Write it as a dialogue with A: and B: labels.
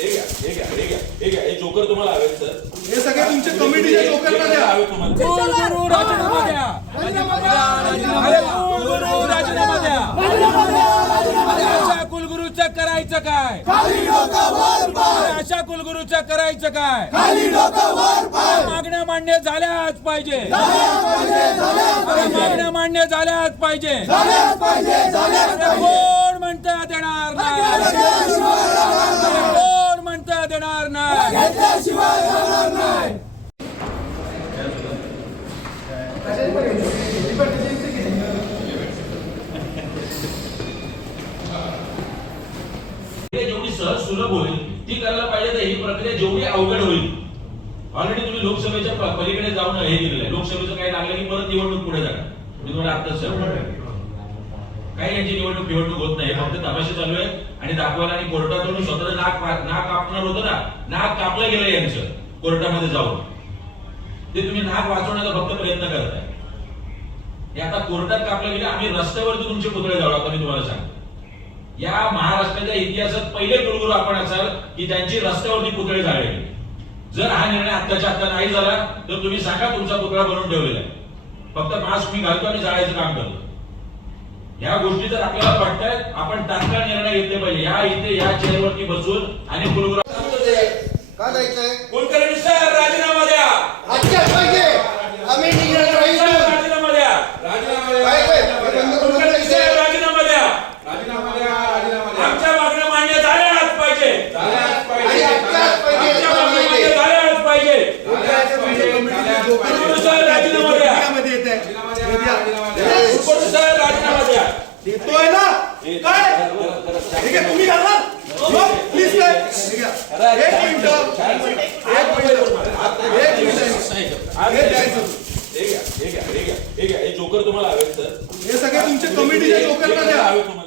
A: हे घ्या हे घ्या हे घ्या हे घ्या हे जोकर तुम्हाला हवेत सर
B: हे सगळे तुमचे कमिटीचे जोकरला द्या हवे तुम्हाला
C: कुलगुरू राजीनामा द्या अरे कुलगुरू राजीनामा द्या अरे अशा कुलगुरूचं करायचं काय अशा कुलगुरूचं करायचं काय मागण्या मान्य झाल्याच पाहिजे
D: अरे
C: मागण्या मान्य झाल्याच पाहिजे अरे कोण म्हणतं देणार
D: नाही देणार नाही
A: जेवढी सहज सुलभ होईल ती करायला पाहिजे तर ही प्रक्रिया जेवढी अवघड होईल. ऑलरेडी तुम्ही लोकसभेच्या पलीकडे जाऊन हे दिलेलं आहे. लोकसभेचं काही लागलं की परत निवडणूक पुढे जाणार. मी तुम्हाला आत्ताच काही यांची निवडणूक निवडणूक होत नाही. फक्त तमाशे चालू आहे आणि दाखवायला आणि कोर्टातून स्वतः नाक नाक कापणार होतं ना नाक कापलं गेलं यांचं कोर्टामध्ये जाऊन. ते तुम्ही नाक वाचवण्याचा फक्त प्रयत्न करताय. हे आता कोर्टात कापलं गेलं आम्ही रस्त्यावरती तुमचे पुतळे जाऊ आता मी तुम्हाला सांगतो. या महाराष्ट्राच्या इतिहासात पहिले कुलगुरू आपण असाल की त्यांची रस्त्यावरती पुतळे जाळले जर हा निर्णय आत्ताच्या आत्ता नाही झाला तर तुम्ही सांगा तुमचा पुतळा बनवून ठेवलेला आहे. फक्त मास्क मी घालतो आणि जाळायचं काम करतो. या गोष्टी जर आपल्याला पडतायत आपण तात्काळ निर्णय घेतले पाहिजे. या इथे या चेअरवरती बसून आणि कुलगुरू
B: का जायचंय
C: कुलकर्णी सर राजीनामा द्या
B: आजच्याच पाहिजे आम्ही निघणार सर, नाही
C: राजीनामा द्या
E: काय
C: काय? हे बंद
E: करून कुलकर्णी जायचंय. सर राजीनामा द्या राजीनामा द्या राजीनामा
C: द्या आमच्या मागण्या मान्य झाल्याच पाहिजे
E: झाल्याच आणि
B: पाहिजे आजच्याच पाहिजे
C: आमच्या मागण्या मान्य झाल्याच पाहिजे
E: झाल्याच पाहिजे
C: झाल्याच कुलगुरू पाहिजे सर राजीनामा द्या
B: मध्ये येत आहे. राजीनामा द्या राजीनामा
C: द्या कुलकर्णी सर राजीनामा द्या
B: देतोय ना काय ठीक आहे तुम्ही घाला प्लीज आहे. एक मिनिट. एक मिनिट. हे.
A: हे घ्या. हे घ्या हे घ्या हे घ्या. हे जोकर तुम्हाला हवेत सर.
B: हे सगळे तुमचे कमिटीचे जोकरला द्या? हवे तुम्हाला.